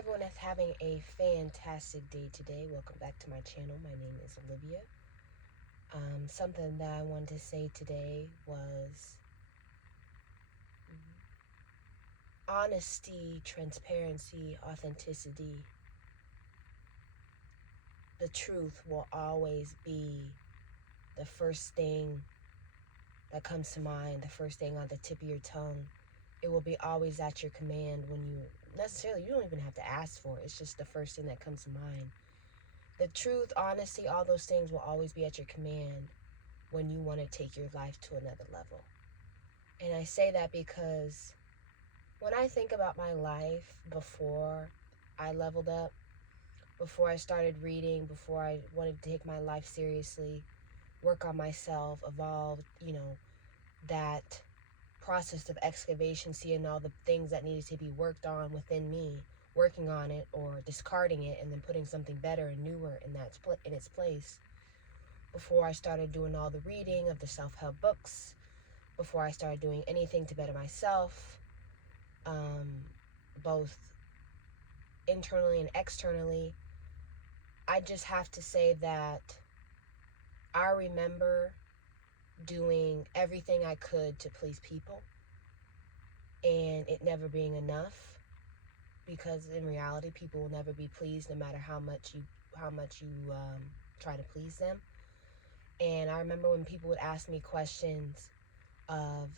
everyone is having a fantastic day today. Welcome back to my channel. My name is Olivia. Something that I wanted to say today was honesty, transparency, authenticity. The truth will always be the first thing that comes to mind, the first thing on the tip of your tongue. It will be always at your command when you don't even have to ask for it. It's just the first thing that comes to mind. The truth, honesty, all those things will always be at your command when you want to take your life to another level. And I say that because when I think about my life before I leveled up, before I started reading, before I wanted to take my life seriously, work on myself, evolve, that process of excavation, seeing all the things that needed to be worked on within me, working on it or discarding it and then putting something better and newer in its place. Before I started doing all the reading of the self-help books, before I started doing anything to better myself, both internally and externally, I just have to say that I remember doing everything I could to please people and it never being enough, because in reality people will never be pleased no matter how much you try to please them. And I remember when people would ask me questions of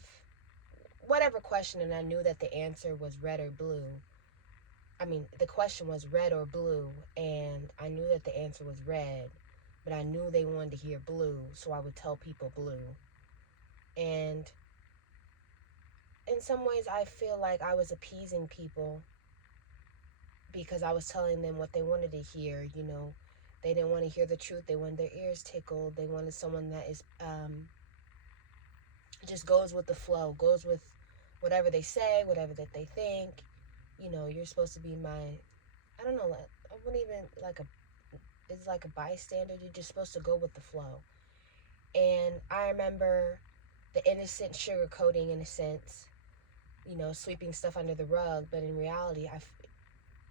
whatever question, and I knew that the answer was red or blue. I mean, the question was red or blue, and I knew that the answer was red, but I knew they wanted to hear blue, so I would tell people blue. And in some ways, I feel like I was appeasing people because I was telling them what they wanted to hear. They didn't want to hear the truth. They wanted their ears tickled. They wanted someone that is just goes with the flow, goes with whatever they say, whatever that they think. You're supposed to be I don't know, I wouldn't even it's like a bystander. You're just supposed to go with the flow. And I remember the innocent sugarcoating, in a sense, sweeping stuff under the rug. But in reality,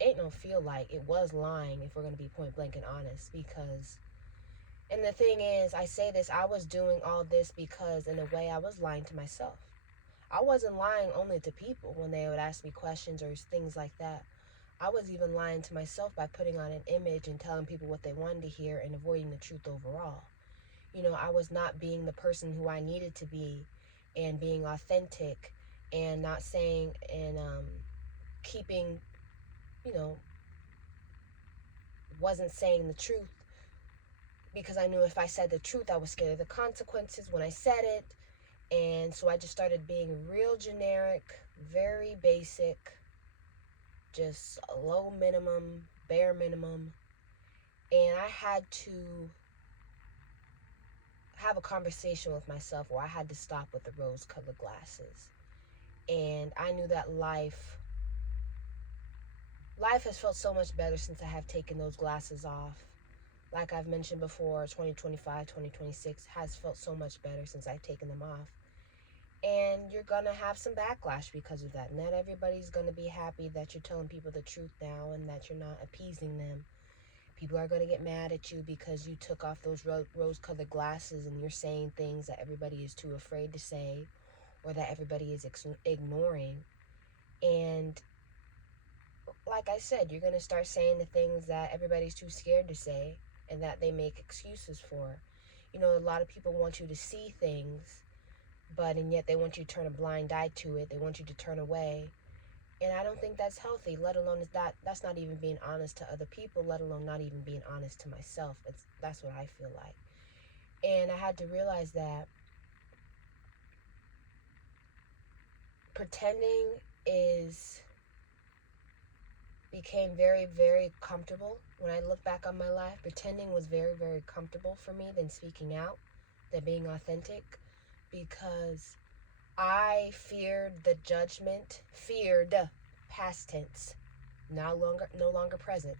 ain't no feel like it was lying, if we're going to be point blank and honest. And the thing is, I say this, I was doing all this because in a way I was lying to myself. I wasn't lying only to people when they would ask me questions or things like that. I was even lying to myself by putting on an image and telling people what they wanted to hear and avoiding the truth overall. I was not being the person who I needed to be and being authentic and not saying and keeping, wasn't saying the truth, because I knew if I said the truth, I was scared of the consequences when I said it. And so I just started being real generic, very basic, just a low minimum, bare minimum. And I had to have a conversation with myself where I had to stop with the rose-colored glasses. And I knew that life has felt so much better since I have taken those glasses off. Like I've mentioned before, 2025, 2026 has felt so much better since I've taken them off. And you're going to have some backlash because of that. Not everybody's going to be happy that you're telling people the truth now and that you're not appeasing them. People are going to get mad at you because you took off those rose-colored glasses and you're saying things that everybody is too afraid to say or that everybody is ignoring. And like I said, you're going to start saying the things that everybody's too scared to say and that they make excuses for. A lot of people want you to see things, and yet they want you to turn a blind eye to it. They want you to turn away. And I don't think that's healthy, let alone that's not even being honest to other people, let alone not even being honest to myself. That's what I feel like. And I had to realize that pretending became very, very comfortable. When I look back on my life, pretending was very, very comfortable for me than speaking out, than being authentic, because I feared the judgment, past tense, no longer present.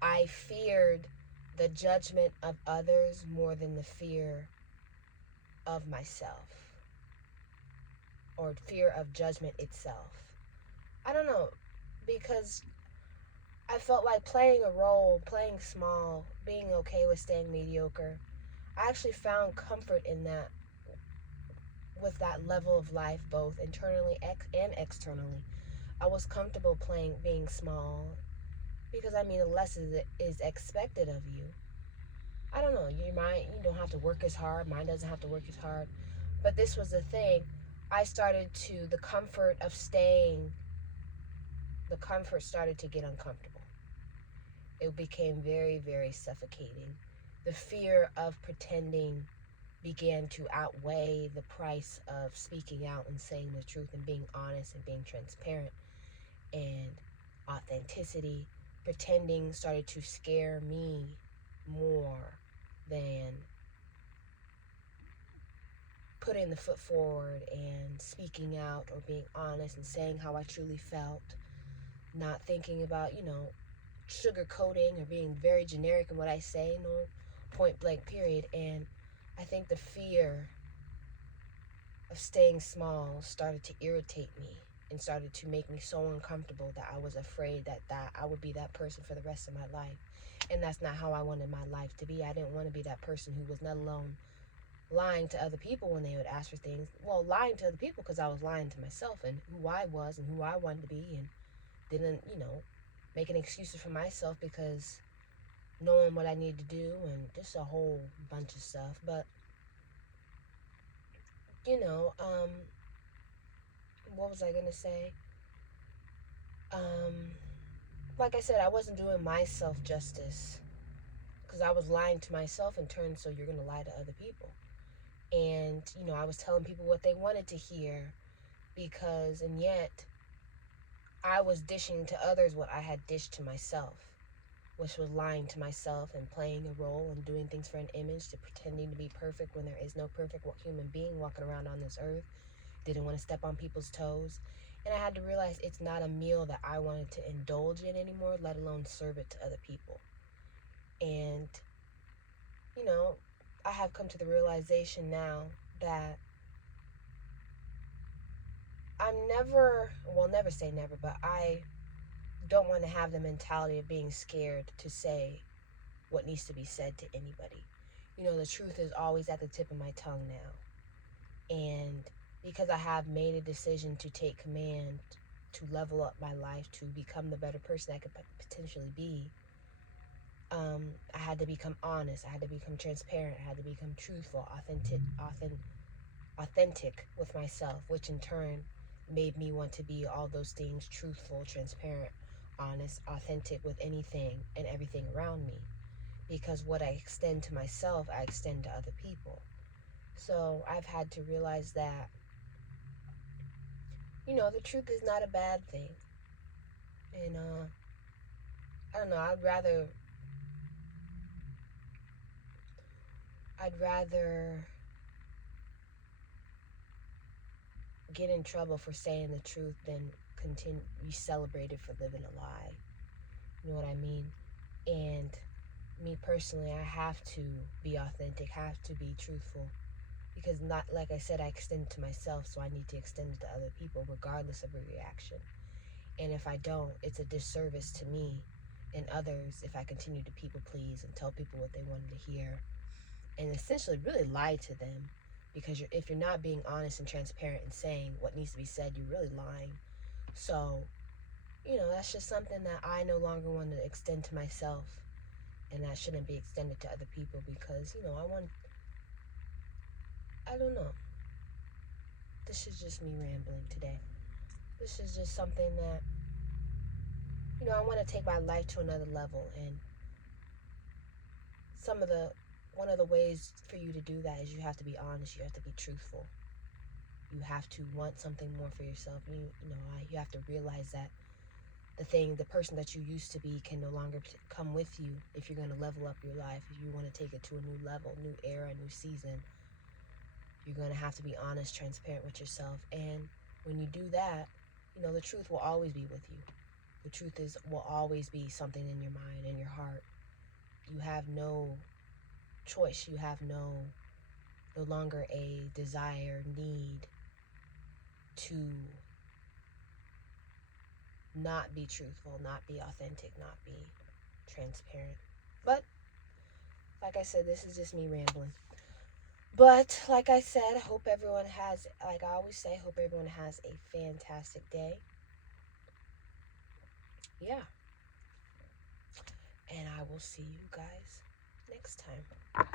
I feared the judgment of others more than the fear of myself, or fear of judgment itself. I don't know, because I felt like playing a role, playing small, being okay with staying mediocre. I actually found comfort in that, with that level of life, both internally and externally. I was comfortable being small, because I mean, the less is expected of you. I don't know, your mind, you don't have to work as hard, mine doesn't have to work as hard. But this was the thing. I started to, the comfort started to get uncomfortable. It became very, very suffocating. The fear of pretending began to outweigh the price of speaking out and saying the truth and being honest and being transparent. And authenticity, pretending started to scare me more than putting the foot forward and speaking out or being honest and saying how I truly felt, not thinking about, sugarcoating or being very generic in what I say, no, point blank period. And I think the fear of staying small started to irritate me and started to make me so uncomfortable that I was afraid that I would be that person for the rest of my life. And that's not how I wanted my life to be. I didn't want to be that person who was not alone lying to other people when they would ask for things. Well, lying to other people because I was lying to myself and who I was and who I wanted to be, and didn't, making excuses for myself because knowing what I need to do and just a whole bunch of stuff. But, what was I going to say? Like I said, I wasn't doing myself justice because I was lying to myself in turn, so you're going to lie to other people. And, I was telling people what they wanted to hear and yet I was dishing to others what I had dished to myself, which was lying to myself and playing a role and doing things for an image, to pretending to be perfect when there is no perfect human being walking around on this earth. Didn't want to step on people's toes. And I had to realize it's not a meal that I wanted to indulge in anymore, let alone serve it to other people. And, I have come to the realization now that never say never, but I don't want to have the mentality of being scared to say what needs to be said to anybody. The truth is always at the tip of my tongue now. And because I have made a decision to take command, to level up my life, to become the better person I could potentially be, I had to become honest. I had to become transparent. I had to become truthful, authentic with myself, which in turn made me want to be all those things: truthful, transparent, honest, authentic with anything and everything around me. Because what I extend to myself, I extend to other people. So I've had to realize that, the truth is not a bad thing. And, I don't know, I'd rather get in trouble for saying the truth than be celebrated for living a lie. You know what I mean? And me personally, I have to be authentic, have to be truthful, because, not like I said, I extend it to myself, so I need to extend it to other people regardless of a reaction. And if I don't, it's a disservice to me and others if I continue to people please and tell people what they wanted to hear and essentially really lie to them. Because if you're not being honest and transparent and saying what needs to be said, you're really lying. So, that's just something that I no longer want to extend to myself, and that shouldn't be extended to other people because, I don't know. This is just me rambling today. This is just something that, I want to take my life to another level. And one of the ways for you to do that is you have to be honest. You have to be truthful. You have to want something more for yourself. You have to realize that the person that you used to be can no longer come with you if you're going to level up your life. If you want to take it to a new level, new era, new season, you're going to have to be honest, transparent with yourself. And when you do that, the truth will always be with you. The truth will always be something in your mind, in your heart. You have no choice. You have no longer a desire, need to not be truthful, not be authentic, not be transparent. But like I said, this is just me rambling. But like I said, I hope everyone has, like I always say, hope everyone has a fantastic day. Yeah. And I will see you guys next time.